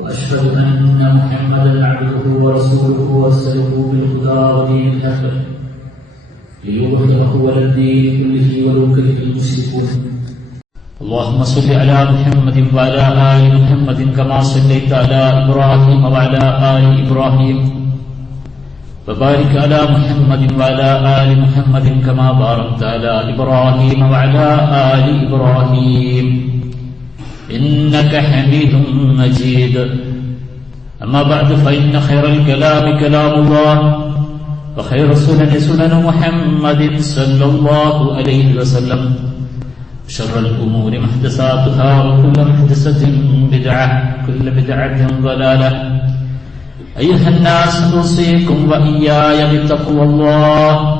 وأشهد أن محمدا عبده ورسوله وارسله بالهدى ودين الحق ليظهره على الدين كله ولو كره المشركون. اللهم صل على محمد وعلى آل محمد كما صليت على إبراهيم وعلى آل إبراهيم. وبارك على محمد وعلى آل محمد كما باركت على إبراهيم وعلى آل إبراهيم. إنك حميد مجيد. أما بعد فإن خير الكلام كلام الله وخير السنن سنن محمد صلى الله عليه وسلم. شر الأمور محدثاتها وكل محدثة بدعة كل بدعة ضلالة. أيها الناس أوصيكم وإياي بتقوى الله.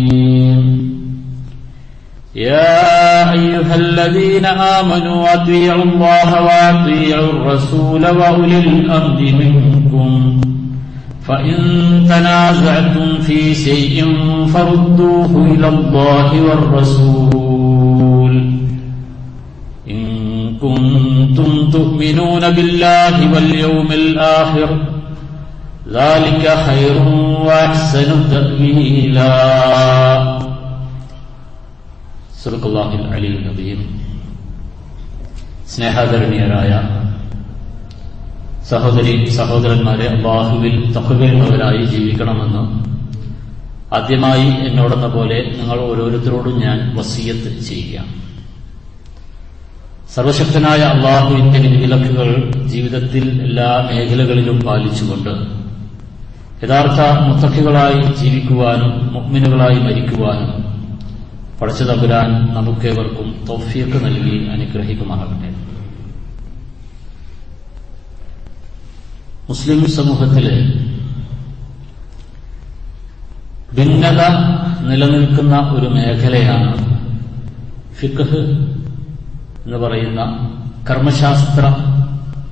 يا أيها الذين آمنوا أطيعوا الله وأطيعوا الرسول وأولي الأمر منكم. فإن تنازعتم في شيء فردوه إلى الله والرسول. إن كنتم تؤمنون بالله واليوم الآخر ذلك خير وأحسن تأويلا. സുൽഖുല്ലാഹിൽ അലി നബീം സ്നേഹാദരണീയരായ സഹോദരി സഹോദരന്മാരെ അള്ളാഹുവിൽ തഹുവേണ്ടവരായി ജീവിക്കണമെന്ന് ആദ്യമായി എന്നോടെന്ന പോലെ നിങ്ങൾ ഓരോരുത്തരോടും ഞാൻ വസീയത്ത് ചെയ്യുക. സർവശക്തനായ അള്ളാഹുവിന്റെ വിലക്കുകൾ ജീവിതത്തിൽ എല്ലാ മേഖലകളിലും പാലിച്ചുകൊണ്ട് യഥാർത്ഥ മുത്തഖികളായി ജീവിക്കുവാനും മുഗ്മിനുകളായി മരിക്കുവാനും പഠിച്ച തമ്പുരാൻ നമുക്കേവർക്കും തൊഫീക്ക് നൽകി അനുഗ്രഹിക്കുമാറാകട്ടെ. മുസ്ലിം സമൂഹത്തിൽ ഭിന്നത നിലനിൽക്കുന്ന ഒരു മേഖലയാണ് ഫിഖ് എന്ന് പറയുന്ന കർമ്മശാസ്ത്ര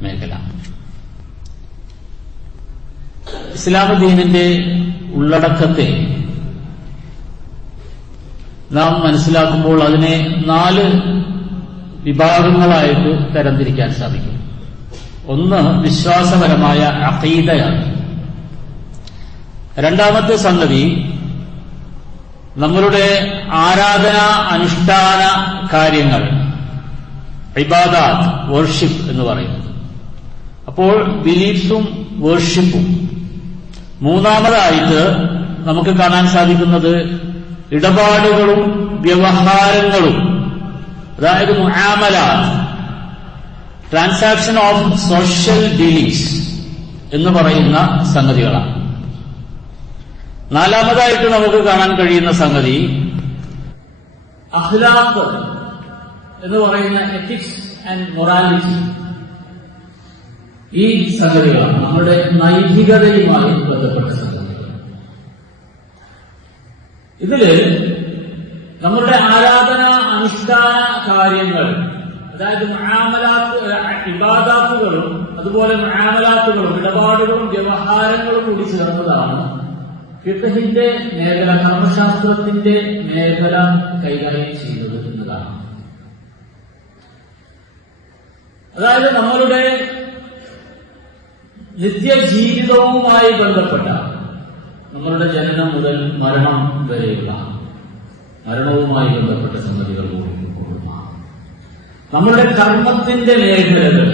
മേഖല. ഇസ്ലാമുദ്ദീനിന്റെ ഉള്ളടക്കത്തെ നാം മനസ്സിലാക്കുമ്പോൾ അതിനെ നാല് വിഭാഗങ്ങളായിട്ട് തരംതിരിക്കാൻ സാധിക്കും. ഒന്ന് വിശ്വാസപരമായ അഖീദയാണ്. രണ്ടാമത്തെ സംഗതി നമ്മളുടെ ആരാധന അനുഷ്ഠാന കാര്യങ്ങൾ ഇബാദാത്ത് വർഷിപ്പ് എന്ന് പറയുന്നത്. അപ്പോൾ ബിലീഫ്സും വേർഷിപ്പും മൂന്നാമതായിട്ട് നമുക്ക് കാണാൻ സാധിക്കുന്നത് ഇടപാടുകളും വ്യവഹാരങ്ങളും. അതായത് മുആമല ട്രാൻസാക്ഷൻ ഓഫ് സോഷ്യൽ ഡീലിങ്സ് എന്ന് പറയുന്ന സംഗതികളാണ്. നാലാമതായിട്ട് നമുക്ക് കാണാൻ കഴിയുന്ന സംഗതി അഖ്ലാഖ് എന്ന് പറയുന്ന എത്തിക്സ് ആൻഡ് മൊറാലിറ്റി ഈ സംഗതികളാണ്. നമ്മുടെ നൈതികതയുമായി ബന്ധപ്പെട്ട സംഗതികൾ. ഇതിൽ നമ്മുടെ ആരാധന അനുഷ്ഠാന കാര്യങ്ങൾ അതായത് ഇബാദാത്തുകളും അതുപോലെ മുആമലാത്തുകളും ഇടപാടുകളും വ്യവഹാരങ്ങളും കൂടി ചേർന്നതാണ് ഫിഖഹിന്റെ മേഖല കർമ്മശാസ്ത്രത്തിന്റെ മേഖല കൈകാര്യം ചെയ്യുന്നത് എന്നതാണ്. അതായത് നമ്മളുടെ നിത്യജീവിതവുമായി ബന്ധപ്പെട്ട നമ്മളുടെ ജനനം മുതൽ മരണം വരെയുള്ള മരണവുമായി ബന്ധപ്പെട്ട സംഗതികൾ നമ്മുടെ കർമ്മത്തിന്റെ മേഖലകൾ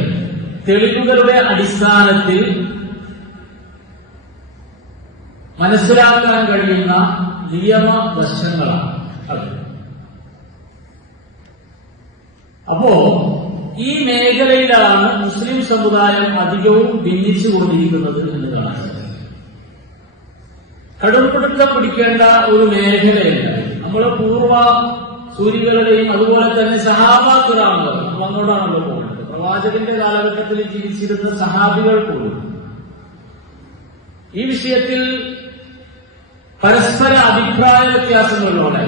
തെളിവുകളുടെ അടിസ്ഥാനത്തിൽ മനസ്സിലാക്കാൻ കഴിയുന്ന നിയമവശങ്ങളാണ്. അത്. അപ്പോ ഈ മേഖലയിലാണ് മുസ്ലിം സമുദായം അധികവും ഭിന്നിച്ചു കൊണ്ടിരിക്കുന്നത് എന്ന് കാണാൻ കടുംപിടുത്തം പിടിക്കേണ്ട ഒരു മേഖലയില്ല നമ്മളെ പൂർവ സൂര്യകളുടെയും അതുപോലെ തന്നെ സഹാബാക്കളാണ് അങ്ങോട്ടാണല്ലോ പോകുന്നത്. പ്രവാചകന്റെ കാലഘട്ടത്തിൽ ജീവിച്ചിരുന്ന സഹാബികൾ പോലും. ഈ വിഷയത്തിൽ പരസ്പര അഭിപ്രായ വ്യത്യാസങ്ങളിലൂടെ.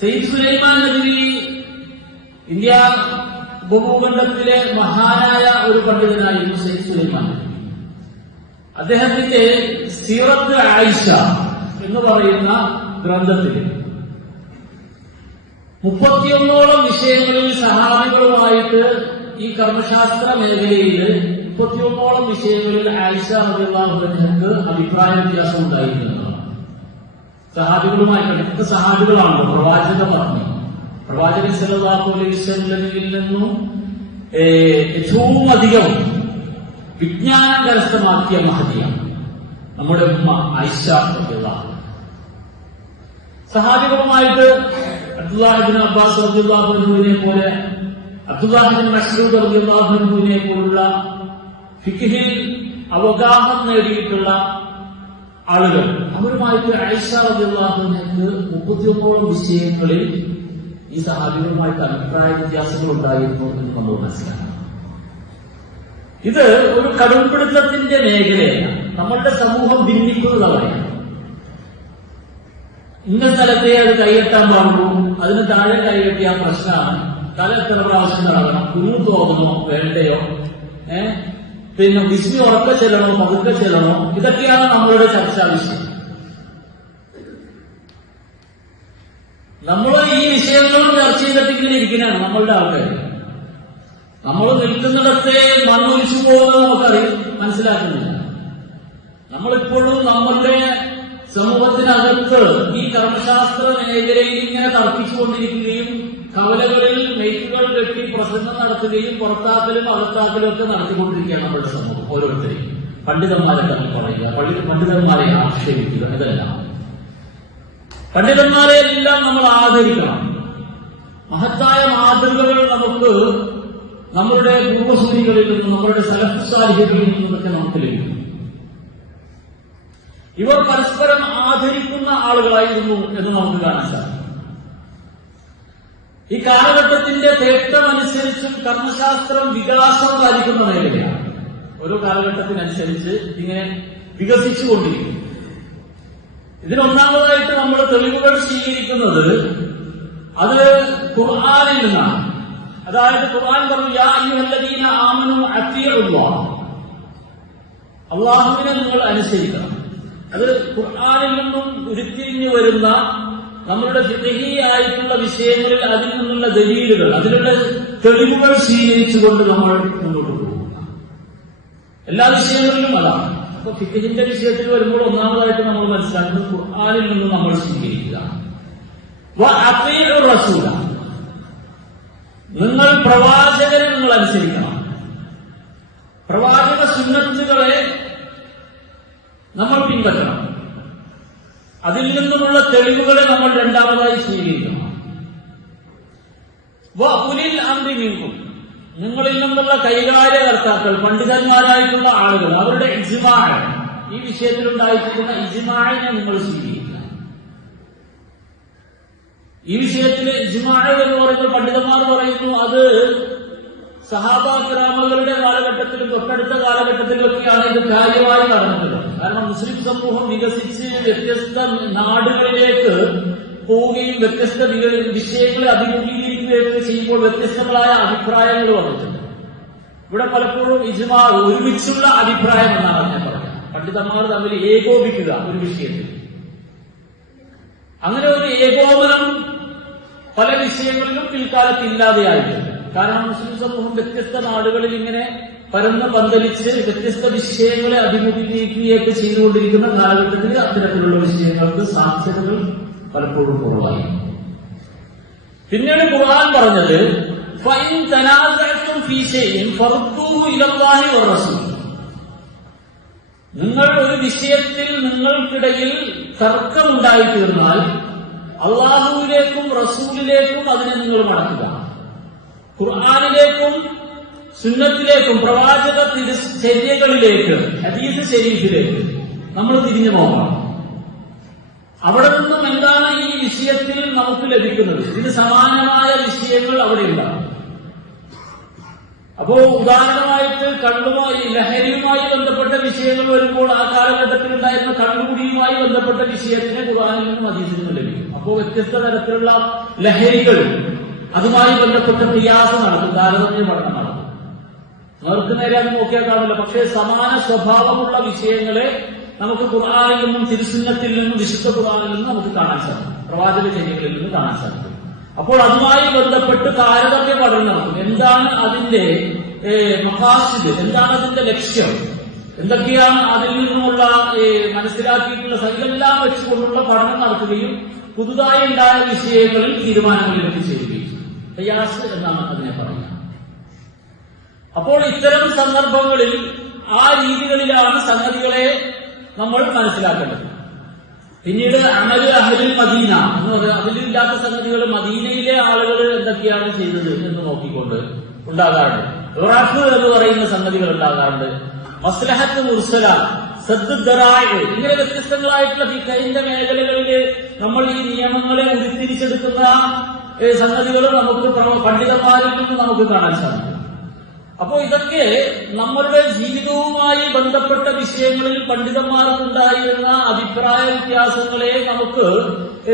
സെയ്ദ് സുലൈമാൻ നബി ഇന്ത്യ ഉപഭൂഖണ്ഡത്തിലെ മഹാനായ ഒരു പണ്ഡിതനായിരുന്നു സെയ്ദ് സുലൈമാൻ. നബി അദ്ദേഹത്തിന്റെ സീറത്ത് ആയിഷ എന്ന് പറയുന്ന ഗ്രന്ഥത്തിൽ മുപ്പത്തിയൊന്നോളം വിഷയങ്ങളിൽ സഹാബികളുമായിട്ട് ഈ കർമ്മശാസ്ത്ര മേഖലയിൽ മുപ്പത്തിയൊന്നോളം വിഷയങ്ങളിൽ ആയിഷ റബിള്ളാഹുക്ക് അഭിപ്രായ വ്യത്യാസം ഉണ്ടായിരുന്നതാണ്. സഹാബികളുമായി കടുത്ത സഹാബികളാണല്ലോ പ്രവാചക പറഞ്ഞു പ്രവാചകൻ സല്ലല്ലാഹു അലൈഹി നിന്നും ഏറ്റവും അധികം വിജ്ഞാനം കരസ്ഥമാക്കിയ മഹതിയാണ്. നമ്മുടെ ഉമ്മ ഐഷ സഹാബികമായിട്ട് അബ്ദുല്ലാഹിബിൻ അബ്ബാസ് റബിള്ളാഹുവിനെ പോലെ അബ്ദുല്ലാഹിബിൻ മഷൂദ് റബിള്ളാഹുവിനെ പോലുള്ള ഫിഖിൽ അവഗാഹം നേടിയിട്ടുള്ള ആളുകൾ. അവരുമായിട്ട് ഐഷ റബിള്ളാഹുവിനക്ക് മുപ്പത്തിയൊന്നോളം വിഷയങ്ങളിൽ ഈ സഹാബികളുമായിട്ട് അഭിപ്രായ വ്യത്യാസങ്ങൾ ഉണ്ടായിരുന്നു എന്ന് നമ്മൾ മനസ്സിലാക്കണം. ഇത് ഒരു കടുംപിടുത്തത്തിന്റെ മേഖലയല്ല നമ്മളുടെ സമൂഹം ഭിന്നിക്കുന്നതാണ്. ഇന്ന സ്ഥലത്തെ അത് കൈയെത്താൻ പാടുള്ളൂ. അതിന് താഴെ കൈയെത്തിയ പ്രശ്നമാണ്. തല എത്ര പ്രാവശ്യം നടക്കണം? കുഞ്ഞു തോന്നണോ? വേണ്ടയോ? ഏ? പിന്നെ വിസ്മി ഉറക്ക ചെല്ലണോ? പതുക്കെ ചെല്ലണോ? ഇതൊക്കെയാണ് നമ്മളുടെ ചർച്ചാ വിഷയം. നമ്മൾ ഈ വിഷയങ്ങളും ചർച്ച ചെയ്തിട്ടിങ്ങനെ ഇരിക്കുന്നതാണ് നമ്മളുടെ ആൾക്കാർ നമ്മൾ നിൽക്കുന്നിടത്തെ മണ്ണൊലിച്ചു പോകുന്നത് നമുക്കറിയാം മനസ്സിലാക്കുന്നില്ല. നമ്മളിപ്പോഴും നമ്മളുടെ സമൂഹത്തിനകത്ത് ഈ കർമ്മശാസ്ത്ര മേഖലയിൽ ഇങ്ങനെ തർക്കിച്ചുകൊണ്ടിരിക്കുകയും കവലകളിൽ മെയ്ക്കുകൾ കെട്ടി പ്രസംഗം നടത്തുകയും പുറത്താക്കലും അകത്താക്കലും ഒക്കെ നടത്തിക്കൊണ്ടിരിക്കുകയാണ് നമ്മുടെ സമൂഹം ഓരോരുത്തരെയും. പണ്ഡിതന്മാരെ തമ്മിൽ പറയുക പള്ളി- പണ്ഡിതന്മാരെ ആക്ഷേപിക്കുക ഇതെല്ലാം. പണ്ഡിതന്മാരെ എല്ലാം നമ്മൾ ആദരിക്കണം. മഹത്തായ മാതൃകകൾ നമുക്ക് നമ്മളുടെ പൂർവസൂരികളിൽ നിന്നും നമ്മളുടെ സലഫ്സാലിഹകളിൽ നിന്നൊക്കെ നമുക്ക് ലഭിക്കും ഇവർ പരസ്പരം ആദരിക്കുന്ന ആളുകളായിരുന്നു എന്ന് നമുക്ക് കാണാൻ സാധിക്കും. ഈ കാലഘട്ടത്തിന്റെ തേട്ടമനുസരിച്ചും കർമ്മശാസ്ത്രം വികാസം പാലിക്കുന്ന മേഖലയാണ്. ഓരോ കാലഘട്ടത്തിനനുസരിച്ച് ഇങ്ങനെ വികസിച്ചുകൊണ്ടിരിക്കും ഇതിനൊന്നാമതായിട്ട് നമ്മൾ തെളിവുകൾ സ്വീകരിക്കുന്നത് അത് ഖുർആാനിൽ നിന്നാണ്. അതായത് ഖുർആൻ പറഞ്ഞു അള്ളാഹുവിനെ നിങ്ങൾ അനുസരിക്കണം. അത് ഖുർആാനിൽ നിന്നും ഉരുത്തിരിഞ്ഞു വരുന്ന നമ്മളുടെ ഫിഖഹിയായിട്ടുള്ള വിഷയങ്ങളിൽ അതിൽ നിന്നുള്ള ദലീലുകൾ അതിലുള്ള തെളിവുകൾ സ്വീകരിച്ചുകൊണ്ട് നമ്മൾ മുന്നോട്ട് പോകുക. എല്ലാ വിഷയങ്ങളിലും അതാണ്. അപ്പൊ ഫിഖഹിന്റെ വിഷയത്തിൽ വരുമ്പോൾ ഒന്നാമതായിട്ട് നമ്മൾ മനസ്സിലാക്കുന്നത് ഖുർആാനിൽ നിന്നും നമ്മൾ സ്വീകരിക്കുക. അത്രയും റസൂല. നിങ്ങൾ പ്രവാചകരെ നിങ്ങൾ അനുസരിക്കണം. പ്രവാചക സുന്നത്തുകളെ നമ്മൾ പിൻപറ്റണം. അതിൽ നിന്നുമുള്ള തെളിവുകളെ നമ്മൾ രണ്ടാമതായി സ്വീകരിക്കണം. ഉലിൽ അമ്പി നീക്കും നിങ്ങളിൽ നിന്നുള്ള കൈകാര്യകർത്താക്കൾ പണ്ഡിതന്മാരായിട്ടുള്ള ആളുകൾ അവരുടെ ഇജിമാഴ ഈ വിഷയത്തിലുണ്ടായിട്ടുള്ള ഇജിമാഴിനെ നിങ്ങൾ സ്വീകരിക്കുക ഈ വിഷയത്തിലെ ഇജ്മാഴ എന്ന് പറയുന്ന പണ്ഡിതന്മാർ പറയുന്നു അത് സഹാബാഗ്രാമങ്ങളുടെ കാലഘട്ടത്തിലും തൊട്ടടുത്ത കാലഘട്ടത്തിലൊക്കെയാണ് ഇത് കാര്യമായി നടന്നിട്ടുള്ളത് കാരണം മുസ്ലിം സമൂഹം വികസിച്ച് വ്യത്യസ്ത നാടുകളിലേക്ക് പോവുകയും വ്യത്യസ്ത വിഷയങ്ങളെ അഭിമുഖീകരിക്കുകയൊക്കെ ചെയ്യുമ്പോൾ വ്യത്യസ്തങ്ങളായ അഭിപ്രായങ്ങൾ വന്നിട്ടുണ്ട്. ഇവിടെ പലപ്പോഴും ഇജ്മാ ഒരുമിച്ചുള്ള അഭിപ്രായം എന്നാണ് ഞാൻ പറഞ്ഞത് പണ്ഡിതന്മാർ തമ്മിൽ ഏകോപിക്കുക ഒരു വിഷയത്തിൽ. അങ്ങനെ ഒരു ഏകോപനം പല വിഷയങ്ങളിലും പിൽക്കാലത്ത് ഇല്ലാതെയായിട്ടുണ്ട്. കാരണം മുസ്ലിം സമൂഹം വ്യത്യസ്ത നാടുകളിൽ ഇങ്ങനെ പരന്ന് പന്തലിച്ച് വ്യത്യസ്ത വിഷയങ്ങളെ അഭിമുഖീകരിക്കുകയൊക്കെ ചെയ്തുകൊണ്ടിരിക്കുന്ന കാലഘട്ടത്തിൽ അത്തരത്തിലുള്ള വിഷയങ്ങൾക്ക് സാധ്യതകൾ പലപ്പോഴും കുറവായി. പിന്നീട് ഖുർആൻ പറഞ്ഞത് നിങ്ങൾ ഒരു വിഷയത്തിൽ നിങ്ങൾക്കിടയിൽ തർക്കമുണ്ടായി തീർന്നാൽ അള്ളാഹുവിലേക്കും റസൂലിലേക്കും അതിനെ നിങ്ങൾ മടക്കുക. ഖുർആാനിലേക്കും സുന്നത്തിലേക്കും പ്രവാചക തിരു- ചര്യകളിലേക്ക് ഹദീസ് ശരീഫിലേക്ക് നമ്മൾ തിരിഞ്ഞു പോകണം അവിടെ നിന്നും എന്താണ് ഈ വിഷയത്തിൽ നമുക്ക് ലഭിക്കുന്നത്? ഇതിന് സമാനമായ വിഷയങ്ങൾ അവിടെ ഉണ്ടാകും അപ്പോ ഉദാഹരണമായിട്ട് കണ്ണുമായി ലഹരിയുമായി ബന്ധപ്പെട്ട വിഷയങ്ങൾ വരുമ്പോൾ ആ കാലഘട്ടത്തിൽ ഉണ്ടായിരുന്ന കള്ളുകുടിയുമായി ബന്ധപ്പെട്ട വിഷയത്തിന് ഖുർആനിൽ നിന്നും നിന്നും ലഭിക്കും. അപ്പോൾ വ്യത്യസ്ത തരത്തിലുള്ള ലഹരികൾ അതുമായി ബന്ധപ്പെട്ട പ്രയാസം നടത്തും താരതമ്യ പഠനം നടത്തും നേർക്ക് നേരെ അത് നോക്കിയാൽ കാണില്ല പക്ഷേ സമാന സ്വഭാവമുള്ള വിഷയങ്ങളെ നമുക്ക് ഖുർആാനിൽ നിന്നും തിരുസുന്നത്തിൽ നിന്നും വിശുദ്ധ ഖുർആാനിൽ നിന്നും നമുക്ക് കാണാൻ സാധിക്കും. പ്രവാചക ചര്യകളിൽ നിന്ന് കാണാൻ സാധിക്കും. അപ്പോൾ അതുമായി ബന്ധപ്പെട്ട് താരതമ്യ പഠനം നടത്തും എന്താണ് അതിന്റെ മഹാസിദ് എന്താണ് അതിന്റെ ലക്ഷ്യം? എന്തൊക്കെയാണ് അതിൽ നിന്നുമുള്ള ഏ, മനസ്സിലാക്കിയിട്ടുള്ള ഇതെല്ലാം വെച്ചുകൊണ്ടുള്ള പഠനം നടത്തുകയും പുതുതായി ഉണ്ടായ വിഷയങ്ങളിൽ തീരുമാനങ്ങളിൽ എത്തിച്ചേരുകയും പ്രയാസ് എന്നാണ് അതിനെ പറയുന്നത്. അപ്പോൾ ഇത്തരം സന്ദർഭങ്ങളിൽ ആ രീതികളിലാണ് സംഗതികളെ നമ്മൾ മനസ്സിലാക്കേണ്ടത്. പിന്നീട് അമൽ അഹലിൽ മദീന എന്ന് പറയുന്നത് അതിലില്ലാത്ത സംഗതികൾ മദീനയിലെ ആളുകൾ എന്തൊക്കെയാണ് ചെയ്തത് എന്ന് നോക്കിക്കൊണ്ട് ഉണ്ടാകാറുണ്ട്. ഇറാഖ് എന്ന് പറയുന്ന സംഗതികൾ ഉണ്ടാകാറുണ്ട്. മസ്ലഹത്ത് മുർസല സദ്ദറായ് ഇങ്ങനെ വ്യത്യസ്തങ്ങളായിട്ടുള്ള ഫിഖഹിന്റെ മേഖലകളിൽ നമ്മൾ ഈ നിയമങ്ങളെ ഉരുത്തിരിച്ചെടുക്കുന്ന സംഗതികൾ നമുക്ക് പണ്ഡിതന്മാരിൽ നിന്ന് നമുക്ക് കാണാൻ സാധിക്കും. അപ്പോ ഇതൊക്കെ നമ്മളുടെ ജീവിതവുമായി ബന്ധപ്പെട്ട വിഷയങ്ങളിൽ പണ്ഡിതന്മാർക്കുണ്ടായിരുന്ന അഭിപ്രായ വ്യത്യാസങ്ങളെ നമുക്ക്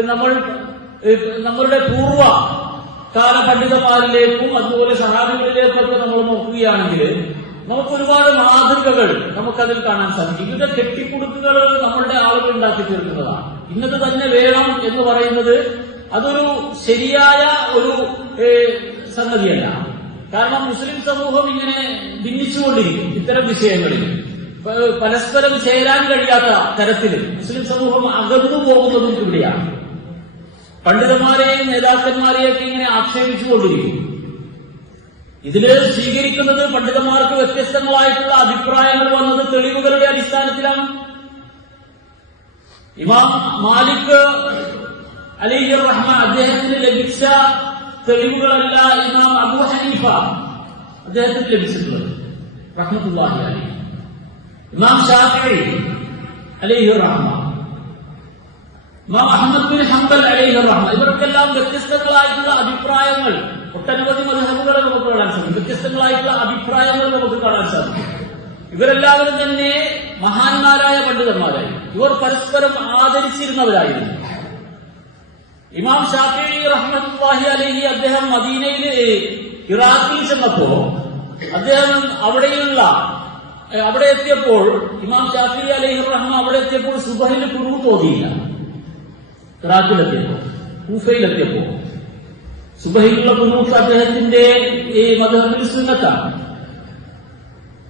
നമ്മൾ നമ്മളുടെ പൂർവ കാല പണ്ഡിതന്മാരിലേക്കും അതുപോലെ സഹാബികളിലേക്കൊക്കെ നമ്മൾ നോക്കുകയാണെങ്കിൽ നമുക്ക് ഒരുപാട് മാതൃകകൾ നമുക്കതിൽ കാണാൻ സാധിക്കും. ഇതിന്റെ കെട്ടിക്കുടുക്കുകൾ നമ്മളുടെ ആളുകൾ ഉണ്ടാക്കി തീർക്കുന്നതാണ്. ഇന്നത് തന്നെ വേണം എന്ന് പറയുന്നത് അതൊരു ശരിയായ ഒരു സംഗതിയല്ല. കാരണം മുസ്ലിം സമൂഹം ഇങ്ങനെ ഭിന്നിച്ചുകൊണ്ടിരിക്കും ഇത്തരം വിഷയങ്ങളിൽ. പരസ്പരം ചേരാൻ കഴിയാത്ത തരത്തിൽ മുസ്ലിം സമൂഹം അകന്നു പോകുന്നതും ഇവിടെയാണ്. പണ്ഡിതന്മാരെയും നേതാക്കന്മാരെയൊക്കെ ഇങ്ങനെ ആക്ഷേപിച്ചുകൊണ്ടിരിക്കും. ഇതിൽ സ്വീകരിക്കുന്നത് പണ്ഡിതന്മാർക്ക് വ്യത്യസ്തങ്ങളായിട്ടുള്ള അഭിപ്രായങ്ങൾ വന്നത് തെളിവുകളുടെ അടിസ്ഥാനത്തിലാണ്. ഇമാം മാലിക് അലിഹി റഹ്മാൻ അദ്ദേഹത്തിന് ലഭിച്ച തെളിവുകളല്ല ഇമാം അബു ഹനീഫ അദ്ദേഹത്തിന് ലഭിച്ചിട്ടുള്ളത്. റഹ്മത്തുല്ലാഹി അലി ഇമാം ഷാഫി അലിഹി റഹ്മാൻ ഇമാം അഹമ്മദ് ബിൻ ഹംബൽ അലൈഹി റഹ്മ. ഇവർക്കെല്ലാം വ്യത്യസ്തങ്ങളായിട്ടുള്ള അഭിപ്രായങ്ങൾ ഒട്ടനവധി മതഹബുകളെ നമുക്ക് കാണാൻ സാധിക്കും. വ്യത്യസ്തങ്ങളായിട്ടുള്ള അഭിപ്രായങ്ങൾ നമുക്ക് കാണാൻ സാധിക്കും. ഇവരെല്ലാവരും തന്നെ മഹാന്മാരായ പണ്ഡിതന്മാരായിരുന്നു ഇവർ പരസ്പരം ആദരിച്ചിരുന്നവരായിരുന്നു. ഇമാം ഷാഫി റഹ്മത്തുല്ലാഹി അലഹി അദ്ദേഹം മദീനയിൽ ഇറാഖിൽ ചെന്നപ്പോ അദ്ദേഹം അവിടെയുള്ള അവിടെ എത്തിയപ്പോൾ ഇമാം ഷാഫി അലഹി റഹ്മ അവിടെ എത്തിയപ്പോൾ സുബഹിന് കുറവ് തോന്നിയില്ല. ഇറാഖിലെത്തിയപ്പോ കൂഫയിലെത്തിയപ്പോ സുബഹിലുള്ള കുനൂത്ത് അദ്ദേഹത്തിന്റെ ഈ മധുഹബിൽ സുന്നത്താണ്.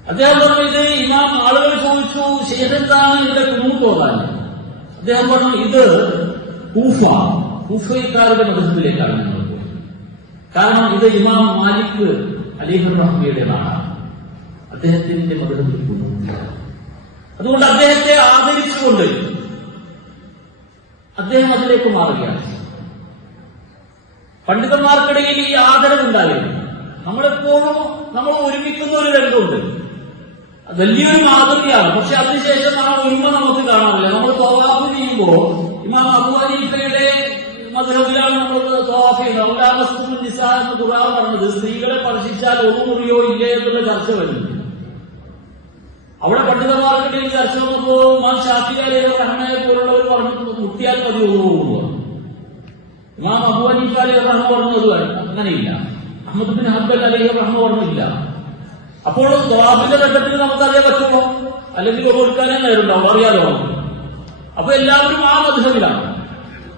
അദ്ദേഹം പറഞ്ഞു ഇമാം ആളുകൾ ചോദിച്ചു ശേഷത്താണ് ഇവിടെ കുനൂഫ് പോകാൻ? അദ്ദേഹം പറഞ്ഞു ഇത് കൂഫ കൂഫക്കാരുടെ മതത്തിലേക്കാണ് പോയത്. കാരണം ഇത് ഇമാം മാലിക് അലിഹർ റഹ്മിയുടെ നാടാണ്. അദ്ദേഹത്തിന്റെ മതത്തിൽ കുനൂഫ് അതുകൊണ്ട് അദ്ദേഹത്തെ ആദരിച്ചുകൊണ്ട് അദ്ദേഹം അതിലേക്ക് മാറുകയാണ്. പണ്ഡിതന്മാർക്കിടയിൽ ഈ ആദരവുണ്ടായിരുന്നു. നമ്മളെപ്പോഴും നമ്മൾ ഒരുമിക്കുന്ന ഒരു രംഗമുണ്ട്. വലിയൊരു മാതൃകയാണ്. പക്ഷെ അതിനുശേഷം ആ ഒരുമ നമുക്ക് കാണാറില്ല. നമ്മൾ തോവാഫ് ചെയ്യുമ്പോൾ ഇമാം അബു അലീഫയുടെ മധുരത്തിലാണ് നമ്മൾ തോവാഫ് ചെയ്യുന്നത്. ഔലാമസ്തുൽ നിസ എന്ന് ഖുർആൻ പറഞ്ഞത് സ്ത്രീകളെ സ്പർശിച്ചാൽ ഒന്നും മുറിയോ ഇല്ലേ എന്നുള്ള ചർച്ച വരുന്നു. അവിടെ പണ്ഡിതന്മാർക്കിടയിൽ ചർച്ച വന്നപ്പോൾ ഇമാം ഷാഫി അലിയുടെ റഹ്മയെ പോലുള്ളവർ പറഞ്ഞു മുട്ടിയാൽ മതി ഒന്നുകൂടുക ഇമാം അബു ഹനീഫ അലി റഹ്മ പറഞ്ഞത് അങ്ങനെയില്ല. അഹമ്മദ് ബിൻ ഹബ്ബൽ അലി റഹ്മ പറഞ്ഞില്ല അപ്പോൾ ദ്വാബിന്റെ ഘട്ടത്തിൽ നമുക്കറിയാൻ പറ്റുമോ? അല്ലെങ്കിൽ കൊടുക്കാനേ നേരുണ്ടാവും അറിയാലോ? നമുക്ക്. അപ്പൊ എല്ലാവരും ആ മധുരമിലാണ്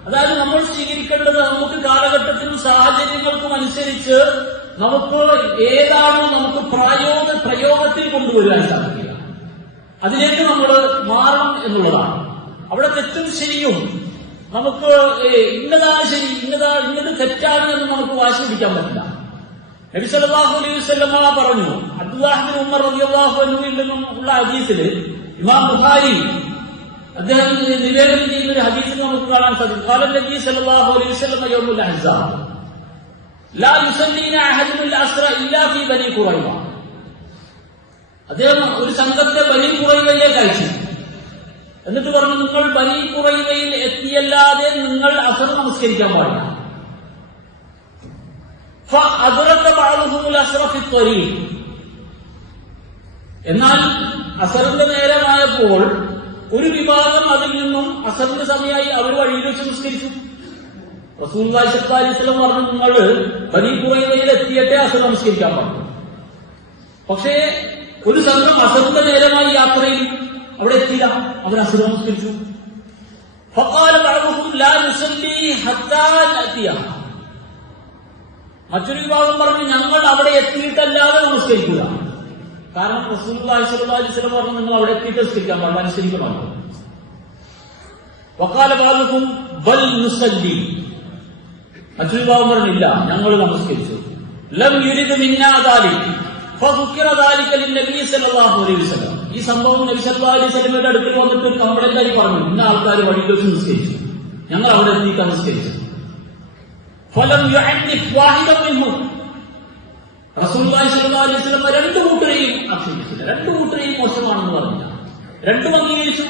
അതായത് നമ്മൾ സ്വീകരിക്കേണ്ടത് നമുക്ക് കാലഘട്ടത്തിനും സാഹചര്യങ്ങൾക്കും അനുസരിച്ച് നമുക്ക് ഏതാണോ നമുക്ക് പ്രയോഗ പ്രയോഗത്തിൽ കൊണ്ടുവരാൻ സാധിക്കുക. അതിലേക്ക് നമ്മൾ മാറണം എന്നുള്ളതാണ്. അവിടെ തെറ്റും ശരിയും നമുക്ക് ഇന്നതാണ് ശരി ഇന്നതാ ഇന്നത് തെറ്റാണ് എന്ന് നമുക്ക് വാശി പിടിക്കാൻ നബി സല്ലല്ലാഹു അലൈഹി വസല്ലമ പറഞ്ഞു അബ്ദുല്ലാഹിബിൻ ഉമർ റളിയല്ലാഹു അൻഹു നിന്നും ഉള്ള ഹദീസിൽ ഇമാം ബുഖാരി അദ്ദേഹം നിവേദനം ചെയ്യുന്ന ഒരു ഹദീസിൽ നമുക്ക് കാണാൻ സാധിക്കും. ഖാല നബി സല്ലല്ലാഹു അലൈഹി വസല്ലമ യൗമുൽ അഹ്സാബ് ലാ യുസല്ലീന അഹദുൽ അസ്ര ഇല്ലാ ഫീ ബനി ഖുറൈവ അദ്ദേഹം ഒരു സംഘത്തെ ബനി ഖുറൈവയിലേക്ക് അയച്ചു എന്നിട്ട് പറഞ്ഞു നിങ്ങൾ ബലി കുറയുകയിൽ എത്തിയല്ലാതെ നിങ്ങൾ അസർ നമസ്കരിക്കാൻ പാടില്ല. എന്നാൽ അസറിന്റെ നേരമായപ്പോൾ ഒരു വിഭാഗം അതിൽ നിന്നും അസറിന്റെ സമയമായി അവർ വഴിയിൽ വെച്ച് നമസ്കരിച്ചു. റസൂൽ സത്താലിസ്ലം പറഞ്ഞു നിങ്ങൾ ബലി കുറയുകയിൽ എത്തിയിട്ടേ അസർ നമസ്കരിക്കാൻ പാടില്ല. പക്ഷേ ഒരു സംഘം അസറിന്റെ നേരമായി യാത്രയിൽ അവിടെ എത്തിയില്ല. അവർ അസുരം നമസ്കരിച്ചു മറ്റൊരു വിഭാഗം പറഞ്ഞു ഞങ്ങൾ അവിടെ എത്തിയിട്ടല്ലാതെ നമസ്കരിക്കുക കാരണം റസൂൽ അലിസ്ലം പറഞ്ഞു നിങ്ങൾ അവിടെ എത്തിയിട്ട് നിസ്കരിക്കാൻ പാടില്ല അനുസരിക്കണം വക്കാല ബൽ നുസല്ലി. മറ്റൊരു വിഭാഗം പറഞ്ഞില്ല ഞങ്ങൾ നമസ്കരിച്ചു ലം യുരിദ് മിന്നാദാലി ഫുക്കിറ ദാലിക്കലിൻ നബി സല്ലല്ലാഹു അലൈഹി വസല്ലം. ഈ സംഭവം നബി സല്ലല്ലാഹു അലൈഹി വസല്ലമയുടെ അടുക്കൽ വന്നിട്ട് കംപ്ലൈന്റ് ആയി പറഞ്ഞു ഇന്ന ആൾക്കാർ വഴി വെച്ച് നിസ്കരിച്ചു. ഞങ്ങൾ അവിടെ എത്തി നമസ്കരിച്ചു ഫലം വസല്ലം രണ്ട് കൂട്ടരെയും ആക്ഷേപിച്ചില്ല. രണ്ട് കൂട്ടരെയും മോശമാണെന്ന് പറഞ്ഞില്ല. രണ്ടും അംഗീകരിച്ചു.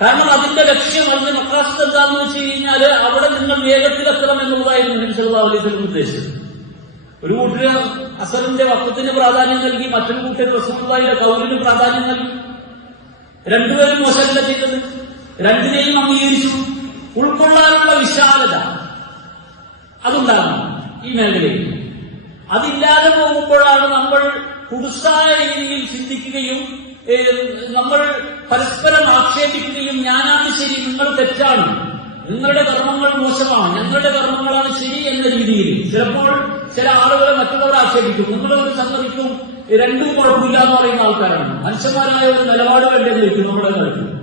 കാരണം അതിന്റെ ലക്ഷ്യം അതിന്റെ മക്രാസ്ത് എന്താണെന്ന് വെച്ച് കഴിഞ്ഞാൽ അവിടെ നിങ്ങൾ വേഗത്തിലെത്തണം എന്നുള്ളതായിരുന്നു നബി സല്ലല്ലാഹു അലൈഹി വസല്ലം ഉദ്ദേശിച്ചത്. ഒരു കൂട്ടര് അസറിന്റെ വക്കത്തിന് പ്രാധാന്യം നൽകി മറ്റൊരു കൂട്ടര് റസൂലുള്ളാഹിയുടെ കൗലിന് പ്രാധാന്യം നൽകി. രണ്ടുപേരും മോശമല്ല ചെയ്തത്. രണ്ടിനെയും അംഗീകരിച്ചു. ഉൾക്കൊള്ളാനുള്ള വിശാലത അതുണ്ടാകണം ഈ മേഖലയിൽ. അതില്ലാതെ പോകുമ്പോഴാണ് നമ്മൾ കുടുസായ രീതിയിൽ ചിന്തിക്കുകയും നമ്മൾ പരസ്പരം ആക്ഷേപിക്കുകയും ഞാനാണ് ശരി നിങ്ങൾ തെറ്റാണ്. നിങ്ങളുടെ കർമ്മങ്ങൾ മോശമാണ്. ഞങ്ങളുടെ കർമ്മങ്ങളാണ് ശരി എന്ന രീതിയിൽ. ചിലപ്പോൾ ചില ആളുകളെ മറ്റുള്ളവർ ആക്ഷേപിക്കും. നിങ്ങളൊരു സംഘടിക്കും രണ്ടും കുഴപ്പമില്ല എന്ന് പറയുന്ന ആൾക്കാരാണ്. മനുഷ്യന്മാരായ ഒരു നിലപാട് വേണ്ടെന്ന് വെക്കും നമ്മുടെ കാര്യത്തിൽ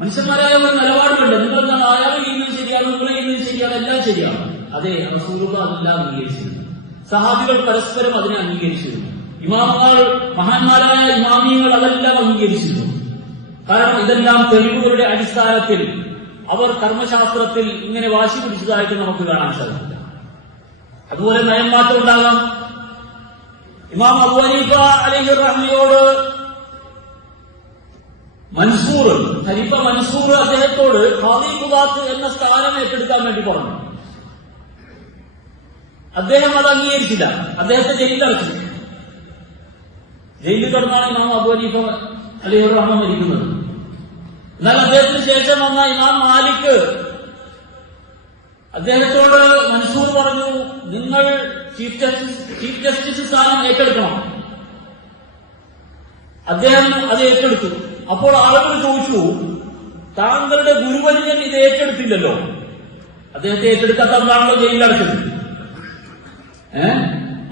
മനുഷ്യന്മാരായ ഒരു നിലപാടുണ്ട് നിങ്ങൾ അയാൾ ചെയ്യുന്നത് ശരിയാണ് നിങ്ങൾ ചെയ്യുന്നത് ശരിയാണ് എല്ലാം ശരിയാണ്. അതെ റസൂലുക അതെല്ലാം അംഗീകരിച്ചിരുന്നു സഹാബികൾ പരസ്പരം അതിനെ അംഗീകരിച്ചിരുന്നു. ഇമാമങ്ങൾ മഹാന്മാരായ ഇമാമിയങ്ങൾ അതെല്ലാം അംഗീകരിച്ചിരുന്നു. കാരണം ഇതെല്ലാം തെളിവുകളുടെ അടിസ്ഥാനത്തിൽ അവർ കർമ്മശാസ്ത്രത്തിൽ ഇങ്ങനെ വാശി പിടിച്ചതായിട്ട് നമുക്ക് കാണാൻ സാധിക്കില്ല. അതുപോലെ നയംമാറ്റം ഉണ്ടാകാം. ഇമാം അബു ഹനീഫ റഹ്മിയോട് മൻസൂർ ഖലീഫ മൻസൂർ അദ്ദേഹത്തോട് ഖാദി ഖുദാത്ത് എന്ന സ്ഥാനം ഏറ്റെടുക്കാൻ വേണ്ടി പറഞ്ഞു. അദ്ദേഹം അത് അംഗീകരിച്ചില്ല. അദ്ദേഹത്തെ ജയിലിലടച്ചു ജയിലിൽ കിടന്നാണ് ഇമാം അബു ഹനീഫ മരിക്കുന്നത്. എന്നാൽ അദ്ദേഹത്തിന് ശേഷം വന്ന ഇമാം മാലിക് അദ്ദേഹത്തോട് മൻസൂർ പറഞ്ഞു നിങ്ങൾ ചീഫ് ജസ്റ്റിസ് ചീഫ് ജസ്റ്റിസ് സ്ഥാനം ഏറ്റെടുക്കണം. അദ്ദേഹം അത് ഏറ്റെടുത്തു. അപ്പോൾ ആളുകൾ ചോദിച്ചു താങ്കളുടെ ഗുരുവര്യൻ ഇത് ഏറ്റെടുത്തില്ലല്ലോ. അദ്ദേഹത്തെ ഏറ്റെടുക്കാത്തതാണല്ലോ ജയിലിലടച്ചത് ഏ?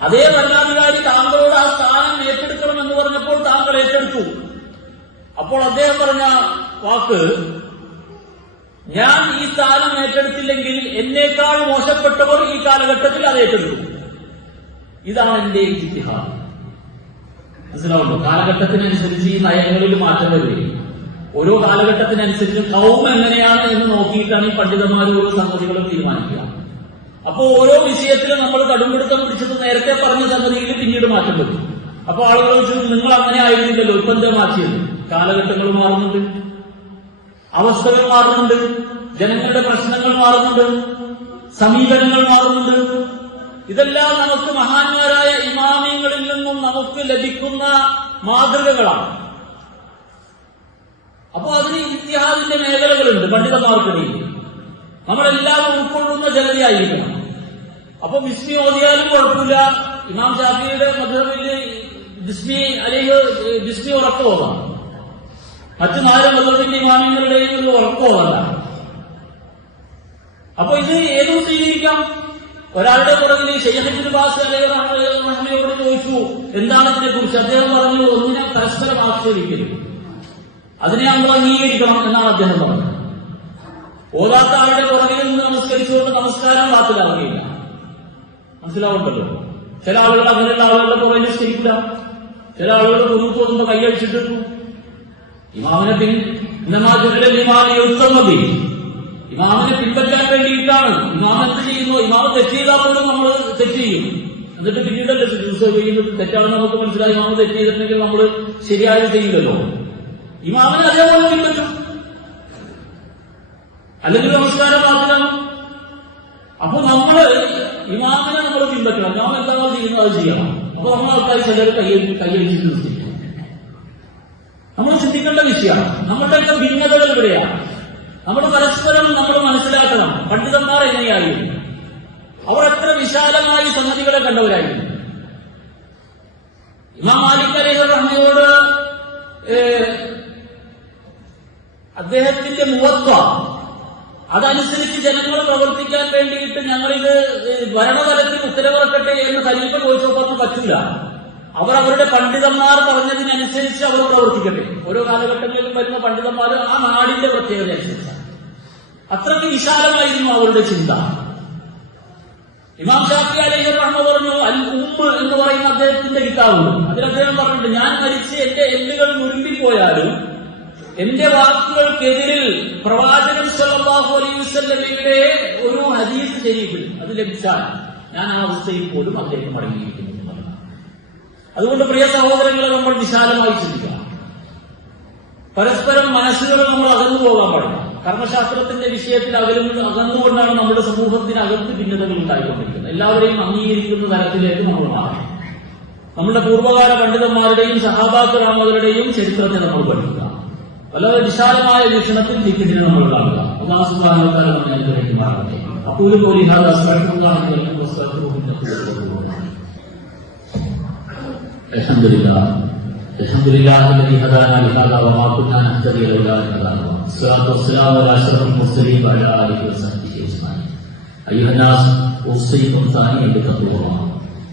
അതേ ഭരണാധികാരി താങ്കളോട് ആ സ്ഥാനം ഏറ്റെടുക്കണം എന്ന് പറഞ്ഞപ്പോൾ താങ്കൾ ഏറ്റെടുത്തു. അപ്പോൾ അദ്ദേഹം പറഞ്ഞ വാക്ക് ഞാൻ ഈ സ്ഥാനം ഏറ്റെടുത്തില്ലെങ്കിൽ എന്നേക്കാൾ മോശപ്പെട്ടവർ ഈ കാലഘട്ടത്തിൽ അത് ഏറ്റെടുക്കും. ഇതാണ് എന്റെ ഇതിഹാസം മനസ്സിലാവുള്ളൂ കാലഘട്ടത്തിനനുസരിച്ച് ഈ നയങ്ങളിൽ മാറ്റം വരികയും ഓരോ കാലഘട്ടത്തിനനുസരിച്ച് കൗം എങ്ങനെയാണ് എന്ന് നോക്കിയിട്ടാണ് ഈ പണ്ഡിതന്മാർ ഓരോ സംഗതികളും തീരുമാനിക്കുക. അപ്പോ ഓരോ വിഷയത്തിലും നമ്മൾ കടുംപിടുത്തം പിടിച്ചത് നേരത്തെ പറഞ്ഞ സംഗതിയിൽ പിന്നീട് മാറ്റം വരും. അപ്പോൾ ആളുകൾ ചോദിച്ചു നിങ്ങൾ അങ്ങനെ ആയിരുന്നില്ലല്ലോ ഇപ്പൊ എന്താ മാറ്റിയത്? കാലഘട്ടങ്ങൾ മാറുന്നുണ്ട്. അവസ്ഥകൾ മാറുന്നുണ്ട്. ജനങ്ങളുടെ പ്രശ്നങ്ങൾ മാറുന്നുണ്ട്. സമീപനങ്ങൾ മാറുന്നുണ്ട്. ഇതെല്ലാം നമുക്ക് മഹാന്മാരായ ഇമാമിയങ്ങളിൽ നിന്നും നമുക്ക് ലഭിക്കുന്ന മാതൃകകളാണ്. അപ്പോ അതിന് ഇത്തിഹാദിന്റെ മേഖലകളുണ്ട് പണ്ഡിതന്മാർക്കിടയിൽ. നമ്മളെല്ലാം ഉൾക്കൊള്ളുന്ന ജനതയായിരിക്കണം. അപ്പൊ വിസ്മി ഓതിയാലും കുഴപ്പമില്ല. ഇമാം ഷാഫിയുടെ മധുരമിൽ ബിസ്മി അല്ലെങ്കിൽ ബിസ്മി ഉറക്കം ഓതാം. മറ്റു നാല് മതത്തിന്റെ ഇമാമിങ്ങളുടെയും ഒരു ഉറക്കം ഓതല്ല അപ്പൊ ഇത് ഏതും സ്വീകരിക്കാം ഒരാളുടെ പുറകിൽ ഷെയ്ഖിബിൻ ബാസ് അല്ലെങ്കിൽ ചോദിച്ചു എന്താണ് ഇതിനെ കുറിച്ച് അദ്ദേഹം പറഞ്ഞു ഒന്നിനെ പരസ്പരം ആക്ഷേപിക്കുന്നു അതിനെ നമ്മൾ അംഗീകരിക്കണം എന്നാണ് അദ്ദേഹം പറഞ്ഞത്. ഓതാത്ത ആളുടെ പുറകിൽ നിന്ന് നമസ്കരിച്ചുകൊണ്ട് നമസ്കാരം ബാത്തിലാവുകയില്ല മനസ്സിലാവുണ്ടല്ലോ? ചില ആളുകൾ അങ്ങനെയുള്ള ആളുകളുടെ പുറകിൽ ശരിക്കില്ല ചില ആളുകൾ തോന്നുമ്പോ കൈയടിച്ചിട്ടു ഇമാമിനെ പിൻ ഇന്നമാ ജുഹല ഇമാമി മതി ഇമാമിനെ പിൻപറ്റാൻ വേണ്ടിയിട്ടാണ്. ഇമാമത്ത് ചെയ്യുന്നു? ഇമാമ തെറ്റ് നമ്മൾ തെറ്റ് ചെയ്യും. എന്നിട്ട് പിന്നീടല്ലേ ദിവസം ചെയ്യുന്നത്? തെറ്റാണെന്ന് നമുക്ക് മനസ്സിലായി. ഇമാമ തെറ്റ് ചെയ്തിട്ടുണ്ടെങ്കിൽ നമ്മൾ ശരിയായി ചെയ്യില്ലല്ലോ. ഇമാമിനെ അതേപോലെ പിൻപറ്റും. അല്ലെങ്കിൽ നമസ്കാരം മാത്രം അപ്പൊ നമ്മൾ ഇമാമിനെ നമ്മൾ പിൻപറ്റണം. നാം എന്താണോ ചെയ്യുന്നത് അത് ചെയ്യണം. അപ്പൊ നമ്മൾ ആൾക്കാർ ചിലർ കയ്യിൽ കയ്യടിച്ചിട്ട് നിർത്തിക്കും നമ്മൾ ചിന്തിക്കേണ്ട വിഷയമാണ് നമ്മളുടെ ഭിന്നതകൾ ഇവിടെയാണ്. നമ്മൾ പരസ്പരം നമ്മൾ മനസ്സിലാക്കണം. പണ്ഡിതന്മാർ എങ്ങനെയായിരുന്നു അവർ എത്ര വിശാലമായി സംഗതികളെ കണ്ടവരായിരുന്നു. ഇമാം മാലിക് അലി റഹ്മയോട് അദ്ദേഹത്തിന്റെ മുഖത്വ അതനുസരിച്ച് ജനങ്ങൾ പ്രവർത്തിക്കാൻ വേണ്ടിയിട്ട് ഞങ്ങളിത് ഭരണതലത്തിൽ ഉത്തരവിറക്കട്ടെ എന്ന് ഖലീഫ ചോദിച്ചപ്പോൾ പറ്റില്ല അവർ അവരുടെ പണ്ഡിതന്മാർ പറഞ്ഞതിനനുസരിച്ച് അവർ പ്രവർത്തിക്കട്ടെ. ഓരോ കാലഘട്ടങ്ങളിലും വരുന്ന പണ്ഡിതന്മാർ ആ നാടിന്റെ പ്രത്യേകത അനുസരിച്ചാണ്. അത്രയ്ക്ക് വിശാലമായിരുന്നു അവരുടെ ചിന്ത. ഇമാം ഷാഫി അലൈഹി റഹ്മ പറഞ്ഞു അൽ ഉമ്മ് എന്ന് പറയുന്ന അദ്ദേഹത്തിന്റെ കിതാബുണ്ട്. അതിൽ അദ്ദേഹം പറഞ്ഞിട്ടുണ്ട് ഞാൻ മരിച്ച് എന്റെ എല്ലുകൾ മുരുമ്പിപ്പോയാലും എന്റെ വാക്കുകൾക്കെതിരിൽ പ്രവാചകൻ സല്ലല്ലാഹു അലൈഹി വസല്ലമയുടെ ഒരു ഹദീസ് ശരീഫിൽ അത് ലഭിച്ചാൽ ഞാൻ ആ അവസ്ഥയിൽ പോലും അദ്ദേഹം മടങ്ങിയിരിക്കുന്നു. എന്നുള്ളതാണ്. അതുകൊണ്ട് പ്രിയ സഹോദരങ്ങളെ നമ്മൾ വിശാലമായി ചിന്തിക്കുക പരസ്പരം മനസ്സുകൾ നമ്മൾ അകന്നു പോകാൻ പാടില്ല. കർമ്മശാസ്ത്രത്തിന്റെ വിഷയത്തിൽ അകലുന്നത് അകന്നുകൊണ്ടാണ് നമ്മുടെ സമൂഹത്തിന് സമൂഹത്തിനകത്ത് ഭിന്നതകൾ ഉണ്ടായിക്കൊണ്ടിരിക്കുന്നത്. എല്ലാവരെയും അംഗീകരിക്കുന്ന തരത്തിലേക്ക് നമ്മൾ മാറണം. നമ്മുടെ പൂർവകാല പണ്ഡിതന്മാരുടെയും സഹാബാക്രാമകളുടെയും ചരിത്രത്തെ നമ്മൾ പഠിക്കുക. വളരെ വിശാലമായ വീക്ഷണത്തിൽ ലിഖിതിനെ നമ്മൾ കാണുക. ഒന്നാം തആല നമ്മെ അനുഗ്രഹിക്കുമാറാകട്ടെ. അഖൂലു ഖൗലി الحمد لله الحمد لله الذي هدانا لهذا وما كنا نهتدي لولا أن هدانا الله. الصلاة والسلام على أشرف المرسلين وعلى آله وصحبه أجمعين. أيها الناس أوصيكم ثانيا بتقوى الله.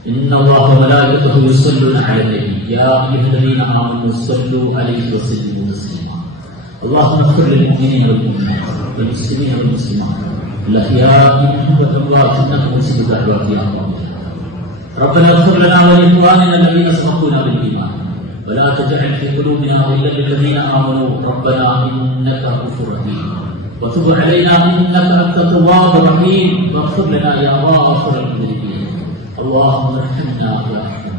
إن الله وملائكته يصلون على النبي. يا أيها الذين آمنوا صلوا عليه وسلموا تسليما. اللهم اغفر للمؤمنين والمؤمنات والمسلمين والمسلمات. الاحياء منهم والاموات انك مجيب الدعوات يا الله ربنا اغفر لنا ولإخواننا الذين سبقونا بالإيمان. ولا تجعل في قلوبنا غلا للذين آمنوا. ربنا إنك غفور رحيم. وتب علينا إنك أنت التواب الرحيم. واغفر لنا يا غافر المذنبين. اللهم ارحمنا يا أرحم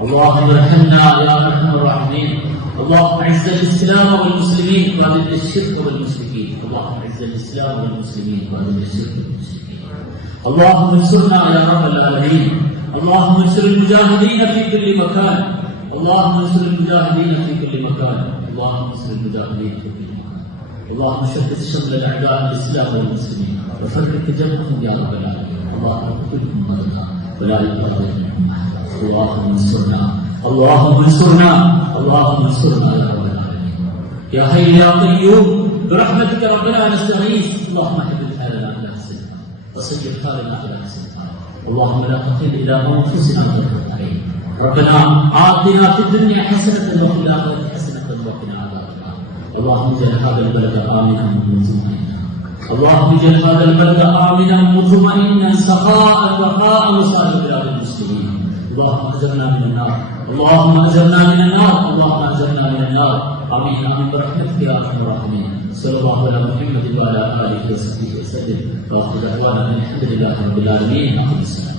اللهم ارحمنا يا أرحم الراحمين. اللهم أعز الإسلام والمسلمين وأذل الشرك والمشركين. اللهم أعز الإسلام والمسلمين وأذل الشرك والمشركين. اللهم انصرنا يا رب العالمين. اللهم انصر المجاهدين في كل مكان. اللهم انصر المجاهدين في كل مكان. اللهم انصر المجاهدين في كل مكان. اللهم شتت شمل الأعداء الإسلام والمسلمين. وفرق جمعهم يا رب العالمين. اللهم اكلهم مرضى ولا أحد. اللهم انصرنا. اللهم انصرنا. اللهم انصرنا يا رب العالمين. يا حي يا قيوم برحمتك ربنا نستغيث. اللهم حبب حالنا على حسنك وسير حالنا على حسنك اللهم لا تقل إلى أنفسنا طرفه عين ربنا آتنا في الدنيا حسنة وفي الآخرة حسنة وقنا عذاب النار. اللهم اجعل هذا البلد آمنا مطمئنا. اللهم اجعل هذا البلد آمنا مطمئنا سخاء رخاء وسائر بلاد المسلمين. اللهم اجرنا من النار. اللهم اجرنا من النار. اللهم اجرنا من النار. آمين. آمين برحمتك يا أرحم الراحمين. صلى الله على محمد وعلى اله وصحبه وسلم واخر دعوانا ان الحمد لله رب العالمين اقم الصلاه